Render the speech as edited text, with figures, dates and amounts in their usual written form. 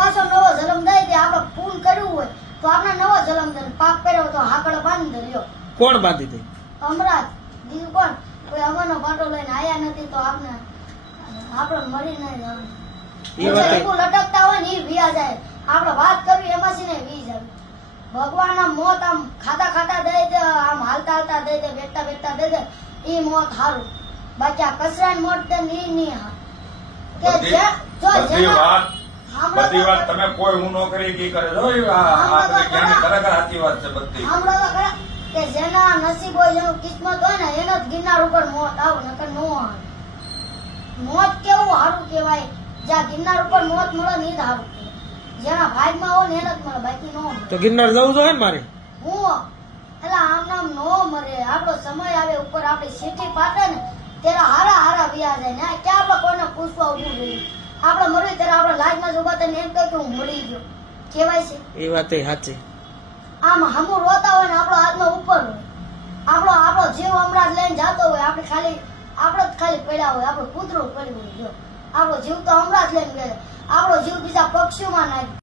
પાછો નવો જન્મ દઈ દે. આપણે પૂન કર્યું હોય તો આપણે નવો જન્મ દે, પાપ કર્યો તો હાકડ બાંધી દે. લ્યો કોણ બાંધી દે? હમણાં બીજું કોણ? કોઈ અમરનો પાટો લઈને આયા નથી તો આપણે મરી નહીં જવાનું. એ વાત લટકતા હોય ને એ વિયા જાય. આપણે વાત કરવી એમાંથી ને વી જાય. ભગવાન આમ મોત આમ ખાતા ખાતા દે દે, આમ હાલતા હાલતા દે દે, બેઠતા બેઠતા દે દે, ઈ મોત હારું. બાકી આ કચરાની મોત દે ની ની હા કે જે જો બધી વાત તમે કોઈ હું નો કરી કી કરે જો આ જ્ઞાની ખરેખર સાચી વાત છે બધી. હમણાં તો ખરા કે જેના નસીબ હોય જેનું કિસ્મત હોય ને એનો જ ગિરનાર ઉપર મોત આવે, નકર નો આવે. મોત કેવું સારું કહેવાય, જ્યાં ગિરનાર ઉપર મોત મળે ને એ જ સારું કહેવાય. જેના ભાગમાં હોય ને એને જ મળે, બાકી નો મળે. તો ગિરનાર જવું જોઈએ ને મારે? હું એટલે આમ નામ નો મરે. આપણો સમય આવે ઉપર આપણી સીટી પાકે ને ત્યારે હારા હારા વ્યા જાય ને ક્યાં આપણે કોઈને પૂછવા ઉભું રહ્યું. આપણે મરવી ત્યારે આપણે લાજમાં જ ઉભા થઈને એમ કહે કે હું મરી ગયો કહેવાય છે. એ વાત સાચી. આમ હમું રોતા હોય ને આપણો હાથમાં ઉપર હોય, આપણો જીવ હમણાં જ લઈને જતો હોય, આપણે જ ખાલી પડ્યા હોય, આપણું કૂતરું પડ્યું હોય. જો આપણો જીવ તો હમણાં જ લઈને ગયો, આપણો જીવ બીજા પક્ષીઓમાં નાખી